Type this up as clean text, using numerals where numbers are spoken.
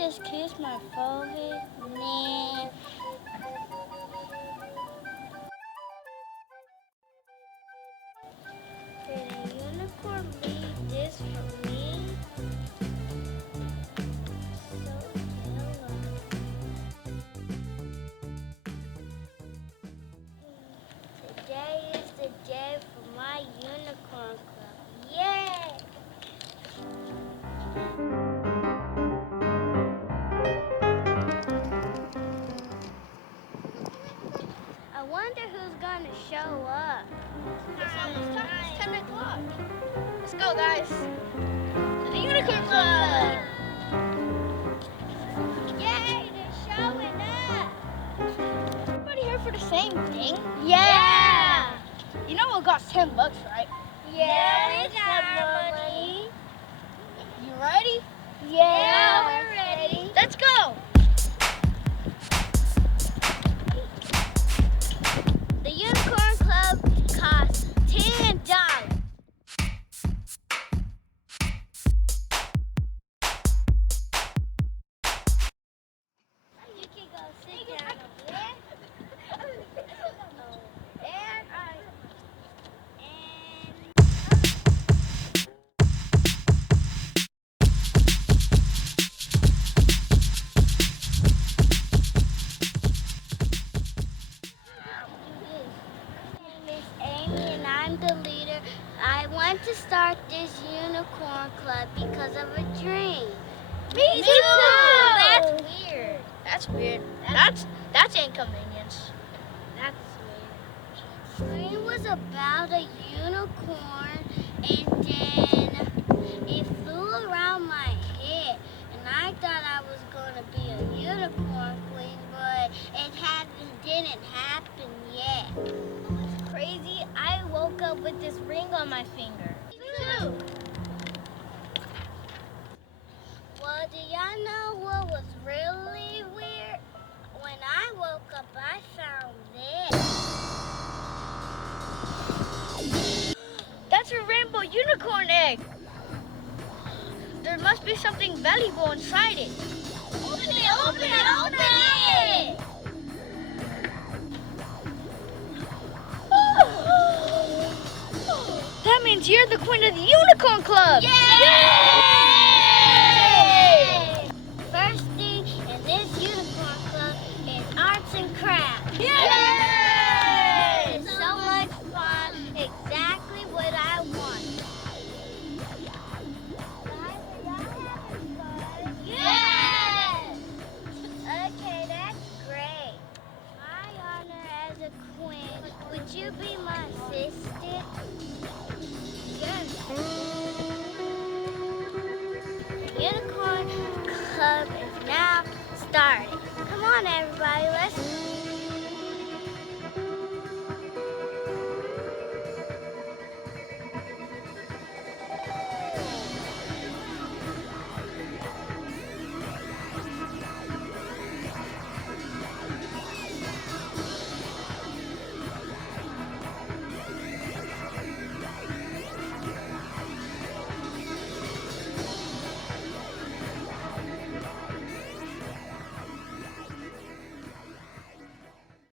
just kiss my forehead? Nah. Did a unicorn leave this for me? So yellow. Today is the day for my unicorn club. Yay! I wonder who's gonna show up. It's almost time. It's 10 o'clock. Let's go, guys. To the Unicorn Club! Yay, they're showing up! Everybody here for the same thing? Yeah! You know it costs $10, right? Yeah, we got money. You ready? Yeah, we're ready. Let's go! The Unicorn Club costs $10. You can go sit down over there. Over there. My name is Amy and I'm the leader. I want to start this unicorn club because of a dream. Me too. That's weird. That's weird. That's inconvenience. That's weird. The dream was about a unicorn and then it flew around my head and I thought I was going to be a unicorn queen, but didn't happen yet. It's crazy. I woke up with this ring on my finger. Me too. Well, do y'all know what was really weird? When I woke up, I found this. That's a rainbow unicorn egg. There must be something valuable inside it. Open it, open it, open it! That means you're the queen of the Unicorn Club! Yay! First thing in this unicorn club is arts and crafts. Yay! It's so much fun, exactly what I want. Guys, are y'all having fun? Yes! Okay, that's great. My honor as a queen, would you be my assistant? Yes. The Unicorn Club is now starting. Come on, everybody, let's